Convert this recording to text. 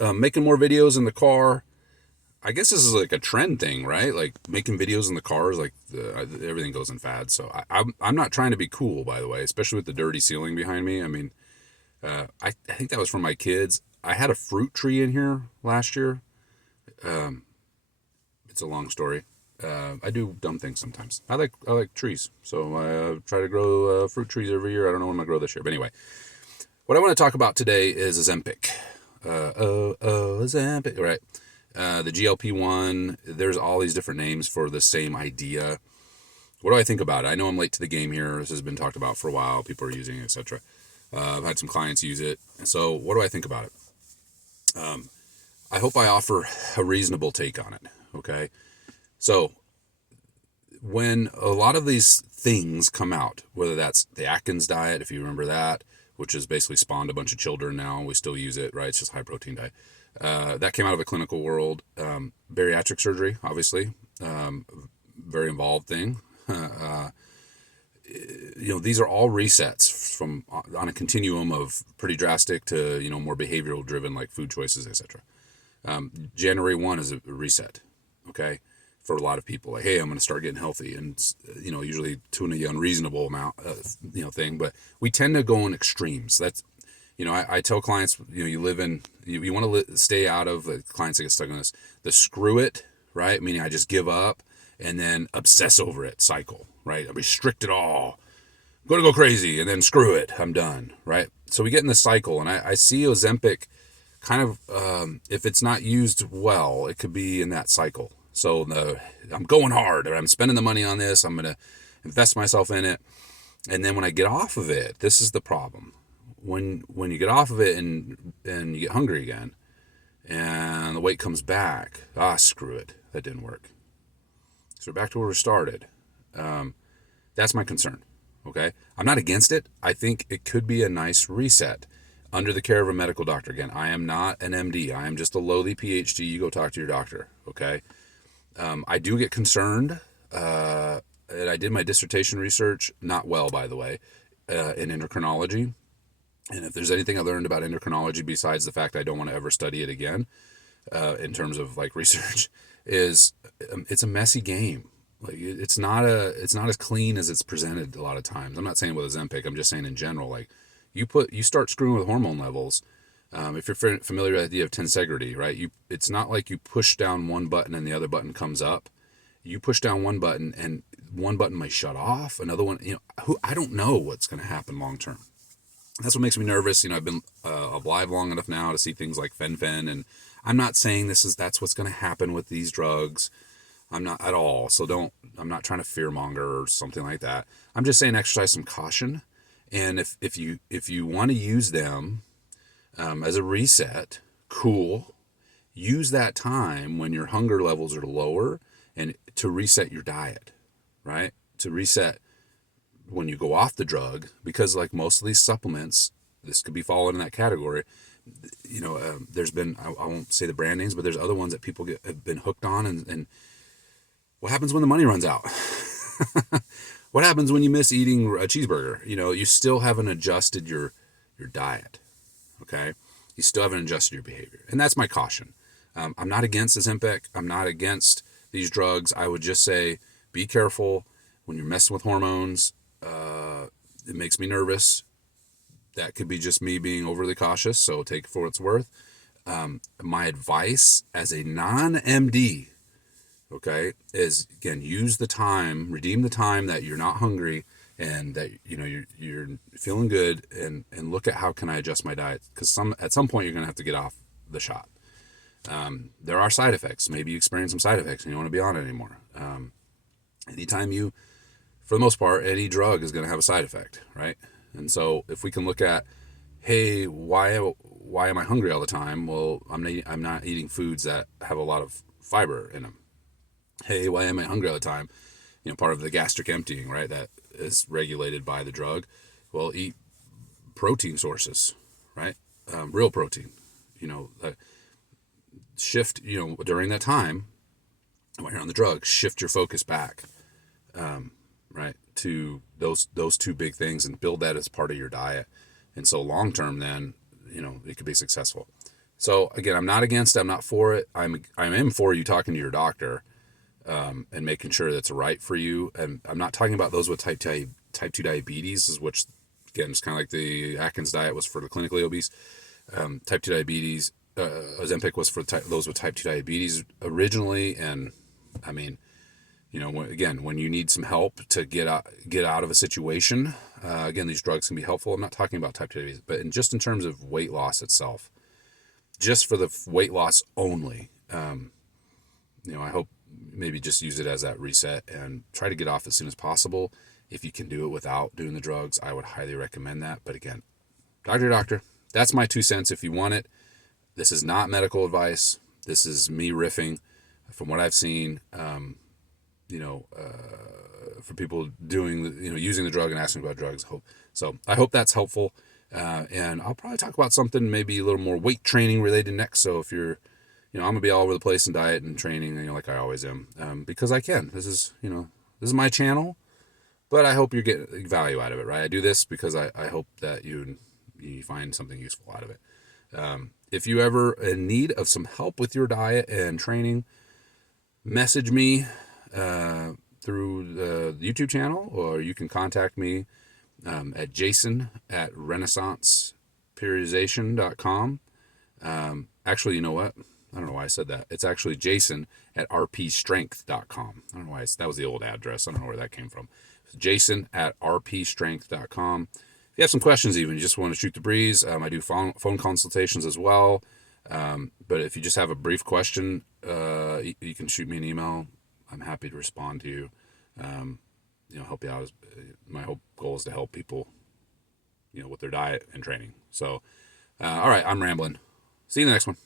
Making more videos in the car. I guess this is like a trend thing, right? Like making videos in the cars, like everything goes in fads. So I'm not trying to be cool, by the way, especially with the dirty ceiling behind me. I mean, I think that was from my kids. I had a fruit tree in here last year. Um, it's a long story. I do dumb things sometimes. I like trees, so I try to grow fruit trees every year. I don't know what I'm gonna grow this year, but anyway, what I want to talk about today is Ozempic. Ozempic, right? The GLP-1. There's all these different names for the same idea. What do I think about it? I know I'm late to the game here. This has been talked about for a while. People are using it, etc. I've had some clients use it. So what do I think about it? I hope I offer a reasonable take on it. Okay. So when a lot of these things come out, whether that's the Atkins diet, if you remember that, which has basically spawned a bunch of children now, we still use it, right? It's just high protein diet. That came out of a clinical world. Bariatric surgery, obviously, very involved thing. These are all resets from on a continuum of pretty drastic to more behavioral driven, like food choices, etc. January 1 is a reset, okay, for a lot of people. Like, hey, I'm going to start getting healthy, and usually to an unreasonable amount, thing. But we tend to go in extremes. That's I tell clients, you live in, you want to stay out of, clients that get stuck on this, the screw it, right? Meaning I just give up and then obsess over it cycle, right? I restrict it all. I'm going to go crazy and then screw it. I'm done, right? So we get in this cycle, and I see Ozempic kind of, if it's not used well, it could be in that cycle. So I'm going hard, or I'm spending the money on this. I'm going to invest myself in it. And then when I get off of it, this is the problem. When you get off of it and you get hungry again, and the weight comes back, screw it, that didn't work. So we're back to where we started. That's my concern. Okay, I'm not against it. I think it could be a nice reset under the care of a medical doctor. Again, I am not an MD. I am just a lowly PhD. You go talk to your doctor. Okay. I do get concerned. And I did my dissertation research, not well, by the way, in endocrinology. And if there's anything I learned about endocrinology besides the fact I don't want to ever study it again, in terms of like research, is it's a messy game. Like it's not as clean as it's presented a lot of times. I'm not saying with Ozempic. I'm just saying in general. Like you start screwing with hormone levels. If you're familiar with the idea of tensegrity, right? It's not like you push down one button and the other button comes up. You push down one button and one button might shut off. Another one, I don't know what's going to happen long term. That's what makes me nervous. I've been alive long enough now to see things like fen-phen, and I'm not saying that's what's going to happen with these drugs. I'm not at all. So I'm not trying to fearmonger or something like that. I'm just saying exercise some caution. And if you want to use them as a reset, cool. Use that time when your hunger levels are lower and to reset your diet, right? To reset when you go off the drug, because like most of these supplements, this could be falling in that category. There's been, I won't say the brand names, but there's other ones that people have been hooked on. And what happens when the money runs out? What happens when you miss eating a cheeseburger? You still haven't adjusted your diet, okay? You still haven't adjusted your behavior. And that's my caution. I'm not against Ozempic. I'm not against these drugs. I would just say be careful when you're messing with hormones. It makes me nervous. That could be just me being overly cautious, so take it for what it's worth. My advice as a non-MD, okay, is again, use the time, redeem the time that you're not hungry and that you're feeling good, and look at how can I adjust my diet, because at some point you're going to have to get off the shot. There are side effects. Maybe you experience some side effects and you don't want to be on it anymore. For the most part, any drug is going to have a side effect, right? And so if we can look at, hey, why am I hungry all the time? Well, I'm not eating foods that have a lot of fiber in them. Hey, why am I hungry all the time? Part of the gastric emptying, right? That is regulated by the drug. Well, eat protein sources, right? Real protein. Shift, during that time when you're on the drug, shift your focus back, right, to those two big things and build that as part of your diet. And so long term, then, it could be successful. So again, I'm not against it. I'm not for it. I am for you talking to your doctor and making sure that's right for you. And I'm not talking about those with type 2 diabetes, which again is kind of like the Atkins diet was for the clinically obese. Type 2 diabetes, Ozempic was for those with type 2 diabetes originally. And I mean, when you need some help to get out of a situation, again, these drugs can be helpful. I'm not talking about type 2 diabetes, but just in terms of weight loss itself, just for the weight loss only, I hope maybe just use it as that reset and try to get off as soon as possible. If you can do it without doing the drugs, I would highly recommend that. But again, doctor, that's my 2 cents. If you want it, this is not medical advice. This is me riffing from what I've seen. For people doing, using the drug and asking about drugs. So I hope that's helpful. And I'll probably talk about something maybe a little more weight training related next. So if you're, I'm going to be all over the place in diet and training, like I always am, because I can. This is my channel, but I hope you're getting value out of it, right? I do this because I hope that you find something useful out of it. If you ever in need of some help with your diet and training, message me through the YouTube channel, or you can contact me at jason@renaissanceperiodization.com. Actually, you know what? I don't know why I said that. It's actually jason@rpstrength.com. I don't know why that was the old address. I don't know where that came from. jason@rpstrength.com. If you have some questions, even you just want to shoot the breeze, I do phone consultations as well. But if you just have a brief question, you can shoot me an email. I'm happy to respond to you. Help you out. My whole goal is to help people, with their diet and training. So, all right, I'm rambling. See you in the next one.